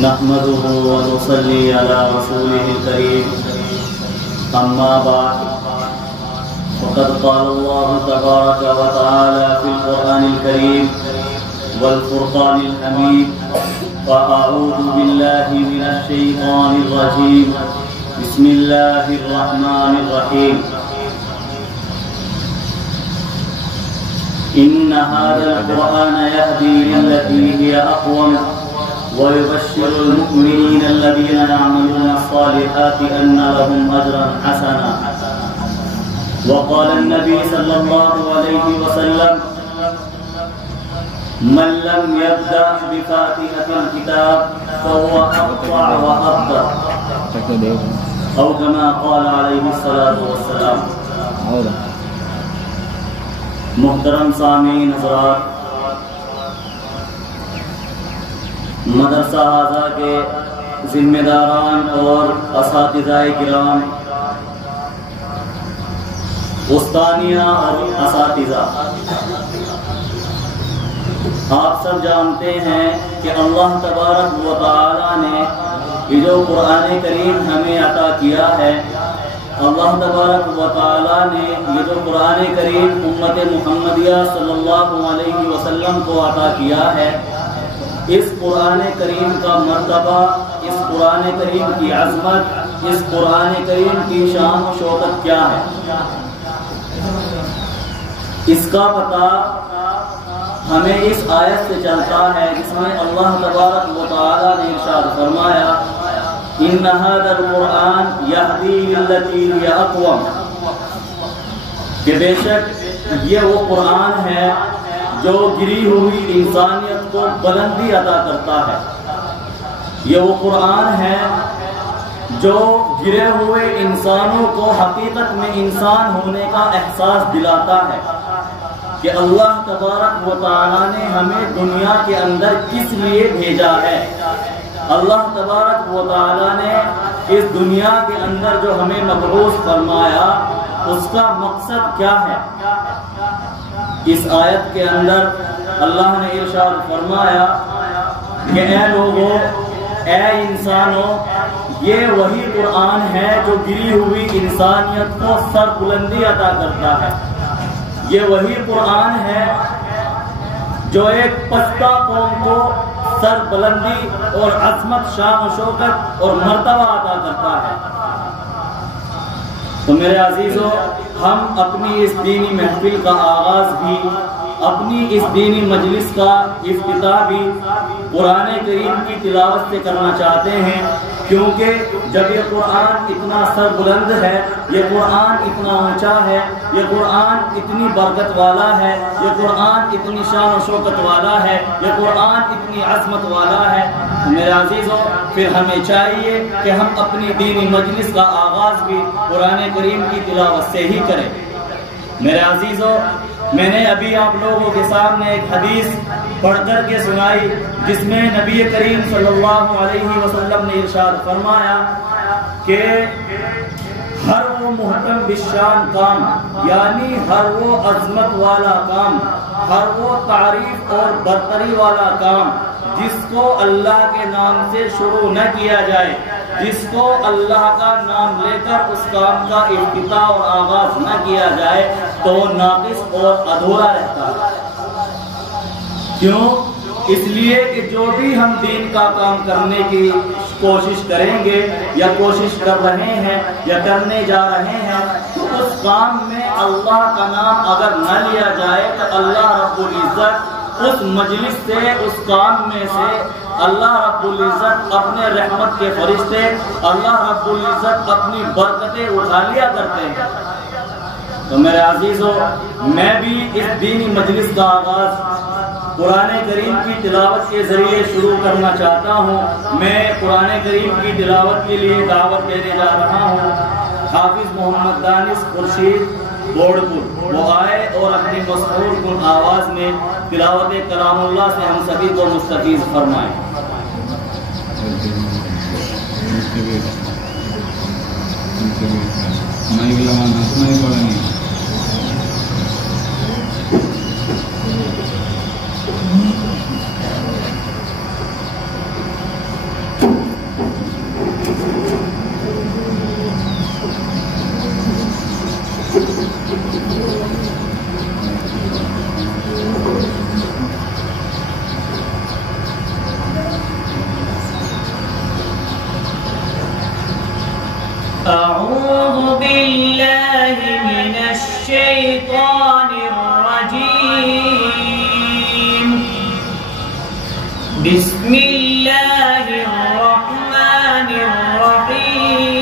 نحمده ونصلي على رسوله الكريم أما بعد فقد قال الله تبارك وتعالى في القرآن الكريم والفرقان الحميد فأعوذ بالله من الشيطان الرجيم بسم الله الرحمن الرحيم إن هذا القرآن يهدي للتي هي أقوم ويبشر المؤمنين الذين يعملون الصالحات أن لهم أجرا حسنا وقال النبي صلى الله عليه وسلم من لم يبدأ بفاتحة الكتاب فهو أقطع وأبطر أو كما قال عليه الصلاة والسلام. محترم سامعین حضرات، مدرسہ اعضا کے ذمہ داران اور اساتذہ کرام، استانیہ اور اساتذہ، آپ سب جانتے ہیں کہ اللہ تبارک و تعالی نے یہ جو قرآن کریم ہمیں عطا کیا ہے، اللہ تبارک و تعالی نے یہ جو قرآن کریم امت محمدیہ صلی اللہ علیہ وسلم کو عطا کیا ہے، اس قرآن کریم کا مرتبہ، اس قرآن کریم کی عظمت، اس قرآن کریم کی شان و شوکت کیا ہے، اس کا پتہ ہمیں اس آیت سے چلتا ہے جس میں اللہ تبارک و تعالی نے ارشاد فرمایا ان هذا القرآن يهدي للتي هي اقوم، کہ بے شک یہ وہ قرآن ہے جو گری ہوئی انسانیت کو بلندی عطا کرتا ہے، یہ وہ قرآن ہے جو گرے ہوئے انسانوں کو حقیقت میں انسان ہونے کا احساس دلاتا ہے کہ اللہ تبارک و تعالی نے ہمیں دنیا کے اندر کس لیے بھیجا ہے، اللہ تبارک و تعالی نے اس دنیا کے اندر جو ہمیں مبعوث فرمایا اس کا مقصد کیا ہے۔ اس آیت کے اندر اللہ نے ارشاد فرمایا کہ اے لوگوں، اے انسانوں، یہ وہی قرآن ہے جو گری ہوئی انسانیت کو سر بلندی عطا کرتا ہے، یہ وہی قرآن ہے جو ایک پستہ قوم کو سر بلندی اور عظمت، شان و شوکت اور مرتبہ عطا کرتا ہے۔ تو میرے عزیزو، ہم اپنی اس دینی محفل کا آغاز بھی، اپنی اس دینی مجلس کا افتتاح بھی قرآن کریم کی تلاوت سے کرنا چاہتے ہیں، کیونکہ جب یہ قرآن اتنا سر بلند ہے، یہ قرآن اتنا اونچا ہے، یہ قرآن اتنی برکت والا ہے، یہ قرآن اتنی شان و شوکت والا ہے، یہ قرآن اتنی عظمت والا ہے، میرے عزیزوں پھر ہمیں چاہیے کہ ہم اپنی دینی مجلس کا آغاز بھی قرآن کریم کی تلاوت سے ہی کریں۔ میرے عزیزوں، میں نے ابھی آپ لوگوں کے سامنے ایک حدیث پڑھ کر کے سنائی جس میں نبی کریم صلی اللہ علیہ وسلم نے ارشاد فرمایا کہ ہر وہ محتم بالشان کام، یعنی ہر وہ عظمت والا کام، ہر وہ تعریف اور برتری والا کام جس کو اللہ کے نام سے شروع نہ کیا جائے، جس کو اللہ کا نام لے کر اس کام کا افتتاح اور آغاز نہ کیا جائے تو وہ ناقص اور ادھورا رہتا ہے۔ کیوں؟ اس لیے کہ جو بھی ہم دین کا کام کرنے کی کوشش کریں گے یا کوشش کر رہے ہیں یا کرنے جا رہے ہیں تو اس کام میں اللہ کا نام اگر نہ لیا جائے تو اللہ رب العزت اس مجلس سے، اس کام میں سے اللہ رب العزت اپنے رحمت کے فرشتے، اللہ رب العزت اپنی برکتیں اٹھا لیا کرتے ہیں۔ تو میرے عزیزو، میں بھی اس دینی مجلس کا آغاز قرآن کریم کی تلاوت کے ذریعے شروع کرنا چاہتا ہوں۔ میں قرآن کریم کی تلاوت کے لیے دعوت دینے جا رہا ہوں حافظ محمد دانش خورشید بوڑپور، وہ آئے اور اپنی مسحور کن آواز میں تلاوت کلام اللہ سے ہم سبھی کو مستفیض فرمائیں۔ أعوذ بالله من الشيطان الرجيم. بسم الله الرحمن الرحيم.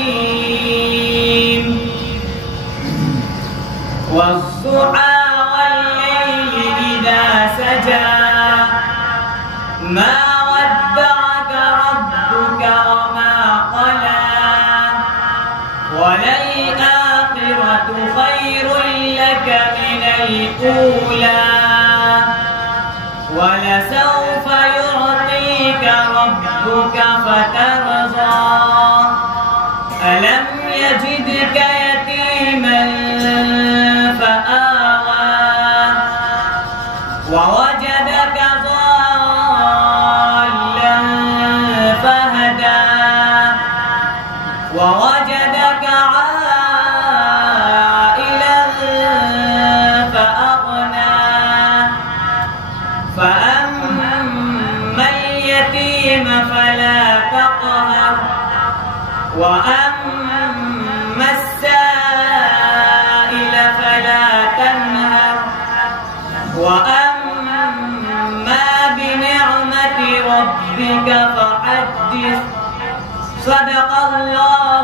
والضحى والليل إذا سجى ما ودعك ربك وما قلى وللآخرة خير لك من الأولى ولسوف يعطيك ربك فترضى ألم يجدك يتيما فآوى ووجدك ضالا فهدى ووجدك عائلا فأغنى فأما اليتيم فلا تقهر وأما السائل فلا تنهر وأما بنعمة ربك فحدث. صدق الله